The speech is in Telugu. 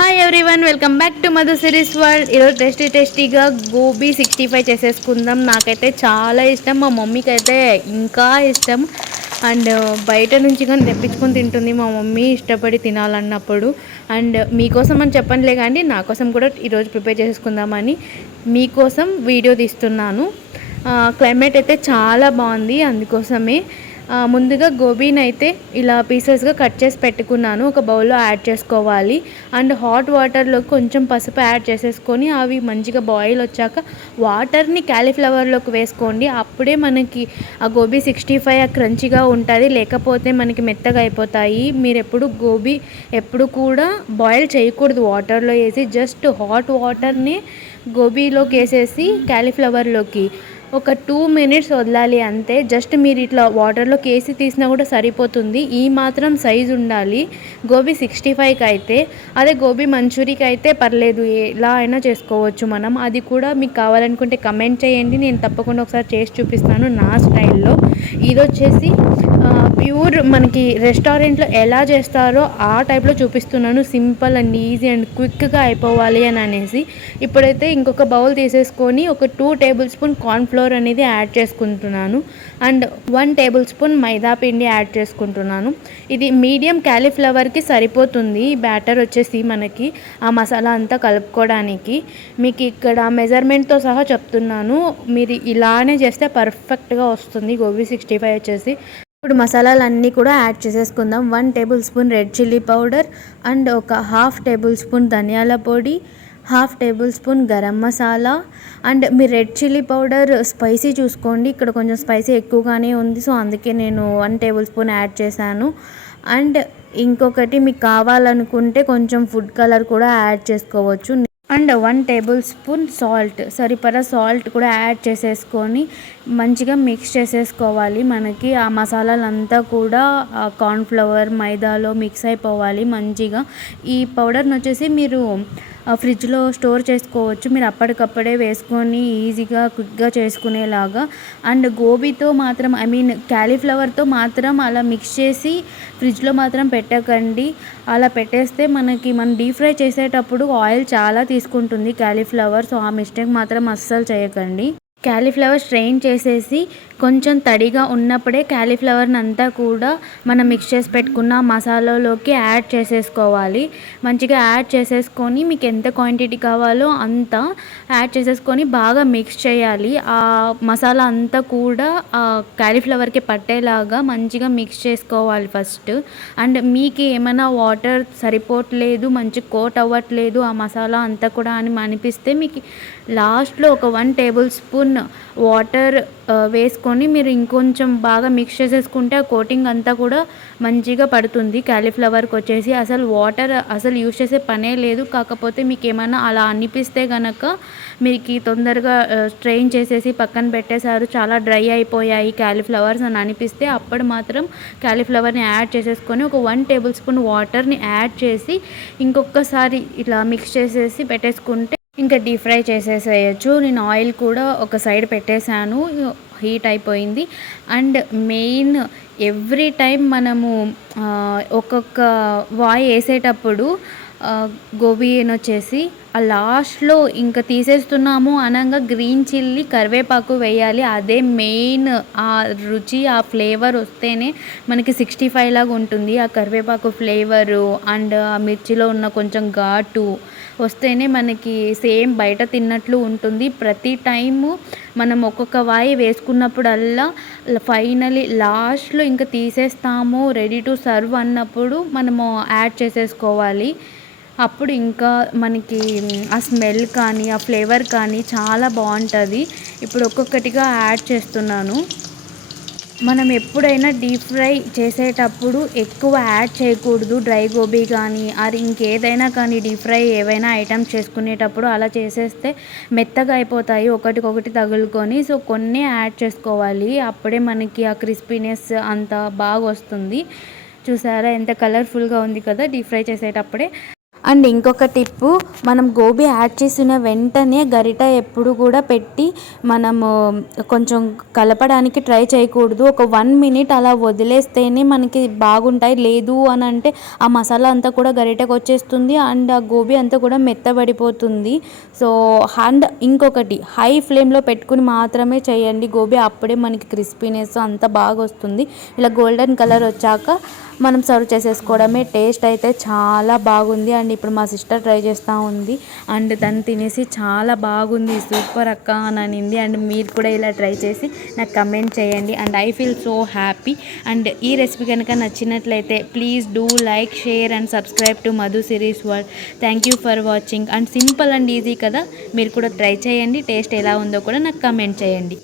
Hi everyone, welcome back to Madhu series world. ఈరోజు టేస్టీగా గోబీ 65 చేసేసుకుందాం. నాకైతే చాలా ఇష్టం, మా మమ్మీకి అయితే ఇంకా ఇష్టం. అండ్ బయట నుంచి కానీ తెప్పించుకొని తింటుంది మా మమ్మీ ఇష్టపడి తినాలన్నప్పుడు. అండ్ మీకోసం అని చెప్పనులే కానీ నా కోసం కూడా ఈరోజు ప్రిపేర్ చేసుకుందామని మీకోసం వీడియో తీస్తున్నాను. క్లైమేట్ అయితే చాలా బాగుంది, అందుకోసమే ముందుగా గోబీని అయితే ఇలా పీసెస్గా కట్ చేసి పెట్టుకున్నాను. ఒక బౌల్లో యాడ్ చేసుకోవాలి. అండ్ హాట్ వాటర్లో కొంచెం పసుపు యాడ్ చేసేసుకొని అవి మంచిగా బాయిల్ వచ్చాక వాటర్ని క్యాలీఫ్లవర్లోకి వేసుకోండి. అప్పుడే మనకి ఆ గోబీ 65 క్రంచిగా ఉంటుంది, లేకపోతే మనకి మెత్తగా అయిపోతాయి. మీరు గోబీ ఎప్పుడు కూడా బాయిల్ చేయకూడదు వాటర్లో వేసి, జస్ట్ హాట్ వాటర్ని గోబీలోకి వేసేసి క్యాలీఫ్లవర్లోకి ఒక 2 మినిట్స్ వదలాలి అంతే. జస్ట్ మీరు ఇట్లా వాటర్లో కేసి తీసినా కూడా సరిపోతుంది. ఈ మాత్రం సైజు ఉండాలి గోబీ 65కి అయితే. అదే గోబీ మంచూరీకి అయితే పర్లేదు, ఎలా అయినా చేసుకోవచ్చు మనం. అది కూడా మీకు కావాలనుకుంటే కమెంట్ చేయండి, నేను తప్పకుండా ఒకసారి చేసి చూపిస్తాను నా స్టైల్లో. ఇది వచ్చేసి ప్యూర్ మనకి రెస్టారెంట్లో ఎలా చేస్తారో ఆ టైప్లో చూపిస్తున్నాను. సింపుల్ అండ్ ఈజీ అండ్ క్విక్గా అయిపోవాలి అని అనేసి. ఇప్పుడైతే ఇంకొక బౌల్ తీసేసుకొని ఒక 2 టేబుల్ స్పూన్ కార్న్ఫ్లోర్ అనేది యాడ్ చేసుకుంటున్నాను. అండ్ 1 టేబుల్ స్పూన్ మైదా పిండి యాడ్ చేసుకుంటున్నాను. ఇది మీడియం క్యాలీఫ్లవర్కి సరిపోతుంది బ్యాటర్ వచ్చేసి మనకి ఆ మసాలా అంతా కలుపుకోవడానికి. మీకు ఇక్కడ మెజర్మెంట్తో సహా చెప్తున్నాను, మీరు ఇలానే చేస్తే పర్ఫెక్ట్గా వస్తుంది గోబీ 65 వచ్చేసి. ఇప్పుడు మసాలాలన్నీ కూడా యాడ్ చేసేసుకుందాం. 1 table spoon red chilli powder and ఒక హాఫ్ టేబుల్ స్పూన్ ధనియాల పొడి, half table spoon garam masala. And మీరు రెడ్ చిల్లీ పౌడర్ స్పైసీ చూసుకోండి, ఇక్కడ కొంచెం స్పైసీ ఎక్కువగానే ఉంది, సో అందుకే నేను 1 టేబుల్ స్పూన్ యాడ్ చేశాను. అండ్ ఇంకొకటి మీకు కావాలనుకుంటే కొంచెం ఫుడ్ కలర్ కూడా యాడ్ చేసుకోవచ్చు. అండ్ 1 టేబుల్ స్పూన్ సరిపడా సాల్ట్ కూడా యాడ్ చేసేసుకొని మంచిగా మిక్స్ చేసేసుకోవాలి. మనకి ఆ మసాలాలంతా కూడా కార్న్ఫ్లవర్ మైదాలో మిక్స్ అయిపోవాలి మంచిగా. ఈ పౌడర్ని వచ్చేసి మీరు ఫ్రిడ్జ్లో స్టోర్ చేసుకోవచ్చు, మీరు అప్పటికప్పుడే వేసుకొని ఈజీగా క్విక్గా చేసుకునేలాగా. అండ్ గోబీతో మాత్రం క్యాలీఫ్లవర్తో మాత్రం అలా మిక్స్ చేసి ఫ్రిడ్జ్లో మాత్రం పెట్టకండి. అలా పెట్టేస్తే మనం డీప్ ఫ్రై చేసేటప్పుడు ఆయిల్ చాలా తీసుకుంటుంది క్యాలీఫ్లవర్, సో ఆ మిస్టేక్ మాత్రం అస్సలు చేయకండి. క్యాలీఫ్లవర్ స్ట్రెయిన్ చేసేసి కొంచెం తడిగా ఉన్నప్పుడే క్యాలీఫ్లవర్ని అంతా కూడా మనం మిక్స్ చేసి పెట్టుకున్న మసాలాలోకి యాడ్ చేసేసుకోవాలి. మంచిగా యాడ్ చేసేసుకొని మీకు ఎంత క్వాంటిటీ కావాలో అంత యాడ్ చేసేసుకొని బాగా మిక్స్ చేయాలి. ఆ మసాలా అంతా కూడా ఆ క్యాలీఫ్లవర్కి పట్టేలాగా మంచిగా మిక్స్ చేసుకోవాలి ఫస్ట్. అండ్ మీకు ఏమైనా వాటర్ సరిపోవట్లేదు, మంచి కోట్ అవ్వట్లేదు ఆ మసాలా అంతా కూడా అని అనిపిస్తే మీకు లాస్ట్లో ఒక 1 టేబుల్ స్పూన్ వాటర్ వేసుకొని మీరు ఇంకొంచెం బాగా మిక్స్ చేసేసుకుంటే ఆ కోటింగ్ అంతా కూడా మంచిగా పడుతుంది క్యాలీఫ్లవర్కి వచ్చేసి. అసలు వాటర్ యూజ్ చేసే పనే లేదు. కాకపోతే మీకు ఏమైనా అలా అనిపిస్తే కనుక మీకు తొందరగా స్ట్రెయిన్ చేసేసి పక్కన పెట్టేశారు, చాలా డ్రై అయిపోయాయి క్యాలీఫ్లవర్స్ అని అనిపిస్తే అప్పుడు మాత్రం క్యాలీఫ్లవర్ని యాడ్ చేసేసుకొని ఒక 1 టేబుల్ స్పూన్ వాటర్ని యాడ్ చేసి ఇంకొకసారి ఇట్లా మిక్స్ చేసేసి పెట్టేసుకుంటే ఇంకా డీప్ ఫ్రై చేసేసేయచ్చు. నేను ఆయిల్ కూడా ఒక సైడ్ పెట్టేశాను, హీట్ అయిపోయింది. అండ్ మెయిన్ ఎవ్రీ టైం మనము ఒక్కొక్క వాయి వేసేటప్పుడు గోబీని వచ్చేసి ఆ లాస్ట్లో ఇంకా తీసేస్తున్నాము అనగా గ్రీన్ చిల్లీ కరివేపాకు వేయాలి. అదే మెయిన్, ఆ రుచి ఆ ఫ్లేవర్ వస్తేనే మనకి 65 లాగా ఉంటుంది. ఆ కరివేపాకు ఫ్లేవరు అండ్ ఆ మిర్చిలో ఉన్న కొంచెం ఘాటు వస్తేనే మనకి సేమ్ బయట తిన్నట్లు ఉంటుంది. ప్రతి టైము మనం ఒక్కొక్క వాయి వేసుకున్నప్పుడల్లా ఫైనలీ లాస్ట్లో ఇంకా తీసేస్తాము రెడీ టు సర్వ్ అన్నప్పుడు మనము యాడ్ చేసేసుకోవాలి. అప్పుడు ఇంకా మనకి ఆ స్మెల్ కానీ ఆ ఫ్లేవర్ కానీ చాలా బాగుంటుంది. ఇప్పుడు ఒక్కొక్కటిగా యాడ్ చేస్తున్నాను. మనం ఎప్పుడైనా డీప్ ఫ్రై చేసేటప్పుడు ఎక్కువ యాడ్ చేయకూడదు. డ్రై గోబీ కానీ అది ఇంకేదైనా కానీ డీప్ ఫ్రై ఏవైనా ఐటమ్స్ చేసుకునేటప్పుడు అలా చేసేస్తే మెత్తగా అయిపోతాయి ఒకటికొకటి తగులుకొని. సో కొన్ని యాడ్ చేసుకోవాలి, అప్పుడే మనకి ఆ క్రిస్పీనెస్ అంత బాగా వస్తుంది. చూసారా ఎంత కలర్ఫుల్గా ఉంది కదా డీప్ ఫ్రై చేసేటప్పుడే. అండ్ ఇంకొక టిప్పు, మనం గోబీ యాడ్ చేసిన వెంటనే గరిట ఎప్పుడు కూడా పెట్టి మనము కొంచెం కలపడానికి ట్రై చేయకూడదు. ఒక 1 మినిట్ అలా వదిలేస్తేనే మనకి బాగుంటాయి. లేదు అని అంటే ఆ మసాలా అంతా కూడా గరిటకు వచ్చేస్తుంది అండ్ ఆ గోబీ అంతా కూడా మెత్తబడిపోతుంది. సో అండ్ ఇంకొకటి, హై ఫ్లేమ్లో పెట్టుకుని మాత్రమే చేయండి గోబీ, అప్పుడే మనకి క్రిస్పీనెస్ అంతా బాగా వస్తుంది. ఇలా గోల్డెన్ కలర్ వచ్చాక మనం సర్వ్ చేసేసుకోవడమే. టేస్ట్ అయితే చాలా బాగుంది అండ్ ఇప్పుడు మా సిస్టర్ ట్రై చేస్తూ ఉంది అండ్ తను తినేసి చాలా బాగుంది, సూపర్ అక్క అని అనింది. అండ్ మీరు కూడా ఇలా ట్రై చేసి నాకు కమెంట్ చేయండి and I feel so happy. And ఈ రెసిపీ కనుక నచ్చినట్లయితే please do like, share and subscribe to Madhu series world. Thank you for watching. And simple and easy కదా, మీరు కూడా ట్రై చేయండి. టేస్ట్ ఎలా ఉందో కూడా నాకు కమెంట్ చేయండి.